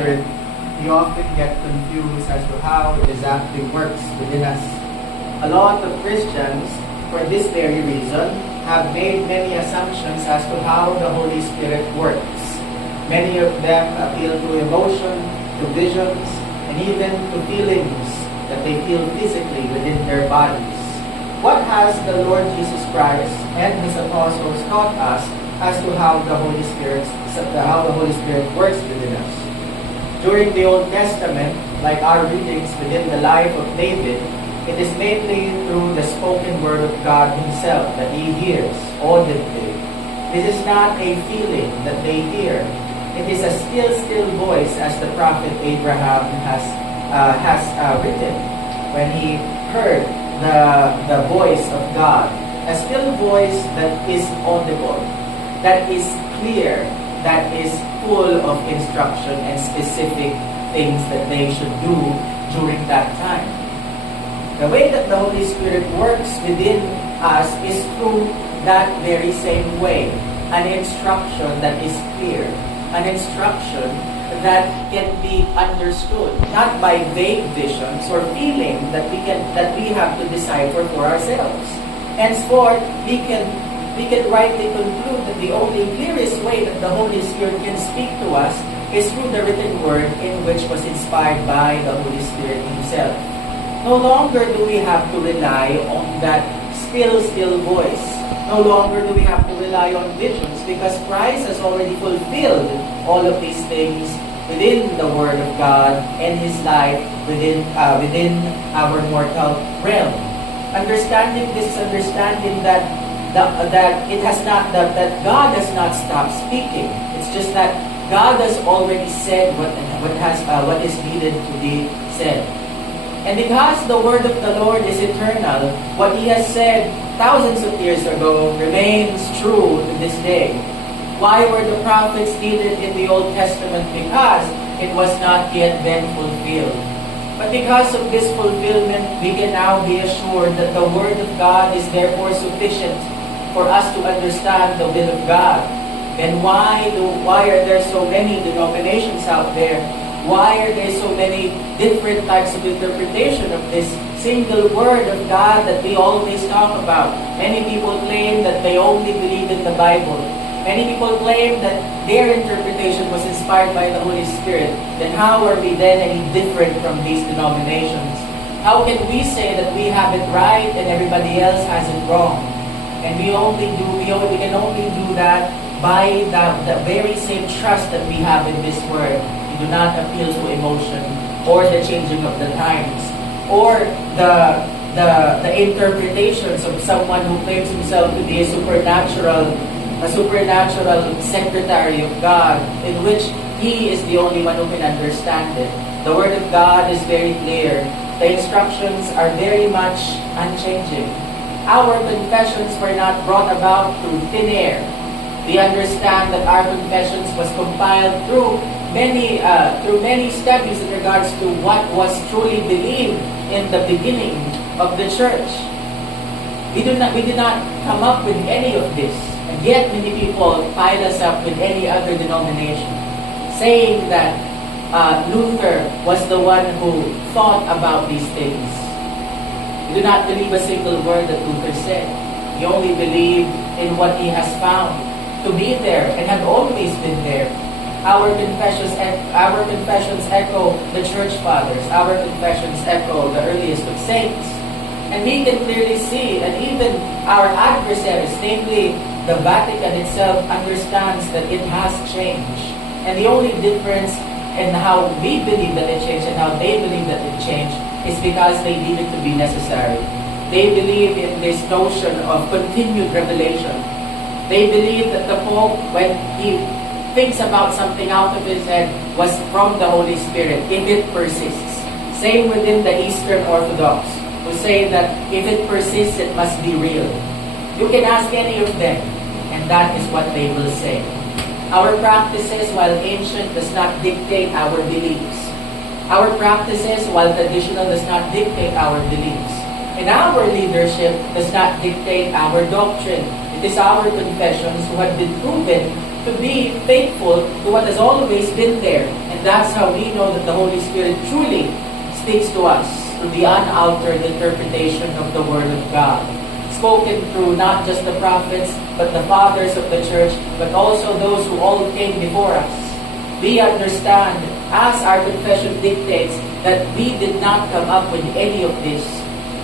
Spirit, we often get confused as to how it exactly works within us. A lot of Christians, for this very reason, have made many assumptions as to how the Holy Spirit works. Many of them appeal to emotion, to visions, and even to feelings that they feel physically within their bodies. What has the Lord Jesus Christ and His apostles taught us as to how the Holy Spirit works within us? During the Old Testament, like our readings within the life of David, it is mainly through the spoken word of God Himself that he hears audibly. This is not a feeling that they hear. It is a still voice, as the prophet Abraham has written when he heard the voice of God. A still voice that is audible, that is clear, that is full of instruction and specific things that they should do during that time. The way that the Holy Spirit works within us is through that very same way. An instruction that is clear. An instruction that can be understood, not by vague visions or feelings that we have to decipher for ourselves. Henceforth, we can rightly conclude that the only clearest way that the Holy Spirit can speak to us is through the written word in which was inspired by the Holy Spirit Himself. No longer do we have to rely on that still voice. No longer do we have to rely on visions, because Christ has already fulfilled all of these things within the Word of God and His life within our mortal realm. Understanding this, understanding that God has not stopped speaking. It's just that God has already said what is needed to be said. And because the word of the Lord is eternal, what He has said thousands of years ago remains true to this day. Why were the prophets needed in the Old Testament? Because it was not yet then fulfilled. But because of this fulfillment, we can now be assured that the Word of God is therefore sufficient for us to understand the will of God. Then why are there so many denominations out there? Why are there so many different types of interpretation of this single Word of God that we always talk about? Many people claim that they only believe in the Bible. Many people claim that their interpretation was inspired by the Holy Spirit. Then how are we then any different from these denominations? How can we say that we have it right and everybody else has it wrong? And we can only do that by the very same trust that we have in this Word. We do not appeal to emotion or the changing of the times or the interpretations of someone who claims himself to be a supernatural secretary of God, in which he is the only one who can understand it. The Word of God is very clear. The instructions are very much unchanging. Our confessions were not brought about through thin air. We understand that our confessions was compiled through many studies in regards to what was truly believed in the beginning of the church. We did not come up with any of this. And yet many people pile us up with any other denomination, saying that Luther was the one who thought about these things. We do not believe a single word that Luther said. We only believe in what he has found to be there and have always been there. Our confessions echo the church fathers. Our confessions echo the earliest of saints. And we can clearly see that even our adversaries, namely the Vatican itself, understands that it has changed. And the only difference in how we believe that it changed and how they believe that it changed is because they deem it to be necessary. They believe in this notion of continued revelation. They believe that the Pope, when he thinks about something out of his head, was from the Holy Spirit, if it persists. Same within the Eastern Orthodox, who say that if it persists, it must be real. You can ask any of them, and that is what they will say. Our practices, while ancient, does not dictate our beliefs. Our practices, while traditional, does not dictate our beliefs. And our leadership does not dictate our doctrine. It is our confessions who have been proven to be faithful to what has always been there, and And that's how we know that the Holy Spirit truly speaks to us through the unaltered interpretation of the Word of God. Spoken through not just the prophets, but the fathers of the church, but also those who all came before us. We understand, as our confession dictates, that we did not come up with any of this,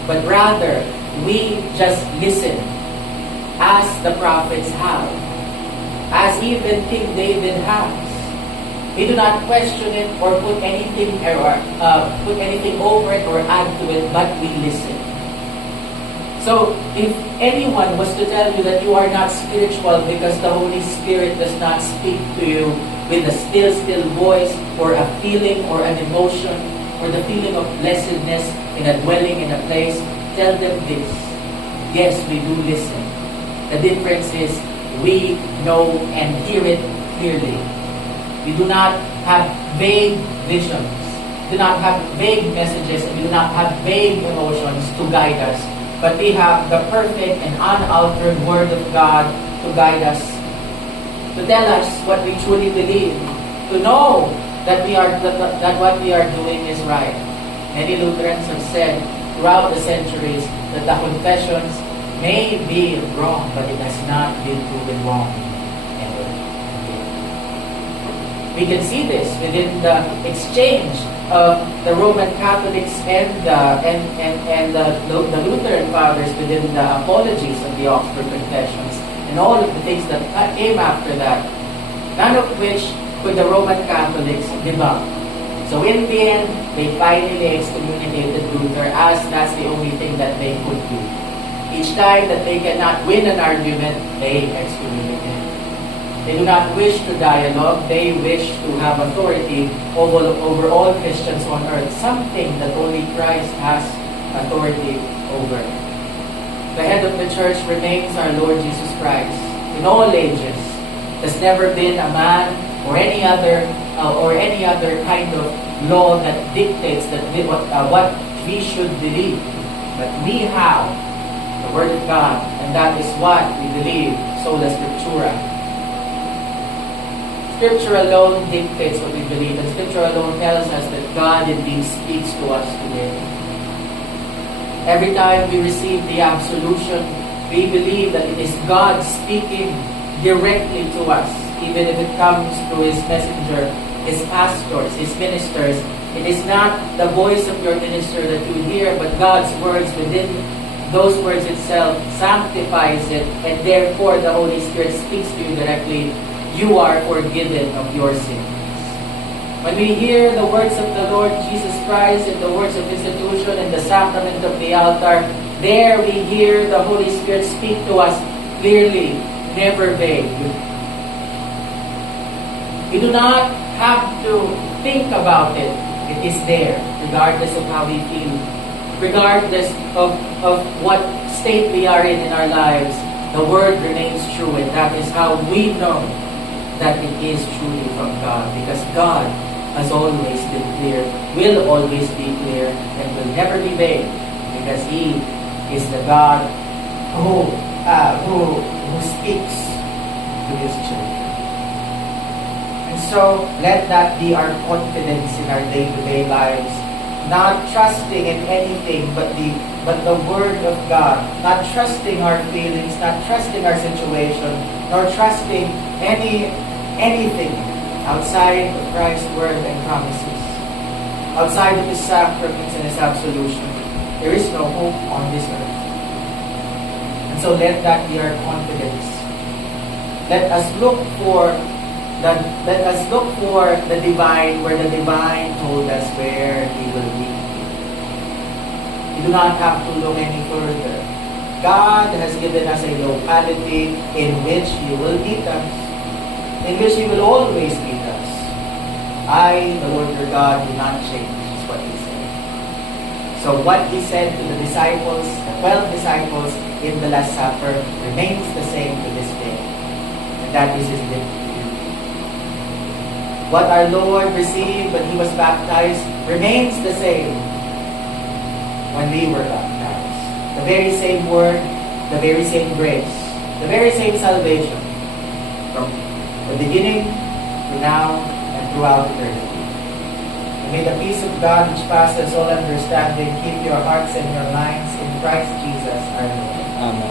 but rather we just listen, as the prophets have, as even King David has. We do not question it or put anything over it or add to it, but we listen. So, if anyone was to tell you that you are not spiritual because the Holy Spirit does not speak to you with a still voice or a feeling or an emotion or the feeling of blessedness in a dwelling in a place, tell them this. Yes, we do listen. The difference is we know and hear it clearly. We do not have vague visions, do not have vague messages, and we do not have vague emotions to guide us. But we have the perfect and unaltered Word of God to guide us, to tell us what we truly believe, to know that what we are doing is right. Many Lutherans have said throughout the centuries that the confessions may be wrong, but it has not been proven wrong ever. We can see this within the exchange of the Roman Catholics and the Lutheran fathers within the apologies of the Oxford Confessions and all of the things that came after that, none of which could the Roman Catholics debunk. So in the end, they finally excommunicated Luther, as that's the only thing that they could do. Each time that they cannot win an argument, they excommunicate. They do not wish to dialogue, they wish to have authority over all Christians on earth, something that only Christ has authority over. The head of the church remains our Lord Jesus Christ. In all ages, there's never been a man or any other kind of law that dictates what we should believe. But we have the Word of God, and that is what we believe, sola scriptura. Scripture alone dictates what we believe, and Scripture alone tells us that God indeed speaks to us today. Every time we receive the absolution, we believe that it is God speaking directly to us, even if it comes through His messenger, His pastors, His ministers. It is not the voice of your minister that you hear, but God's words within those words itself sanctifies it, and therefore the Holy Spirit speaks to you directly. You are forgiven of your sins. When we hear the words of the Lord Jesus Christ and the words of institution and the sacrament of the altar, there we hear the Holy Spirit speak to us clearly, never vague. We do not have to think about it. It is there, regardless of how we feel, regardless of what state we are in our lives. The Word remains true, and that is how we know that it is truly from God, because God has always been clear, will always be clear, and will never be vague, because He is the God who speaks to His children. And so, let that be our confidence in our day-to-day lives, not trusting in anything but the Word of God, not trusting our feelings, not trusting our situation, nor trusting anything outside of Christ's Word and promises, outside of His sacraments and His absolution. There is no hope on this earth. And so let that be our confidence. Let us look for the divine, where the divine told us where He will meet. We do not have to look any further. God has given us a locality in which He will meet us, in which He will always meet us. I, the Lord your God, do not change, is what He said. So what He said to the disciples, the 12 disciples in the Last Supper, remains the same to this day. And that is His gift. What our Lord received when He was baptized remains the same when we were baptized. The very same Word, the very same grace, the very same salvation, from the beginning to now and throughout eternity. May the peace of God which passes all understanding keep your hearts and your minds in Christ Jesus our Lord. Amen.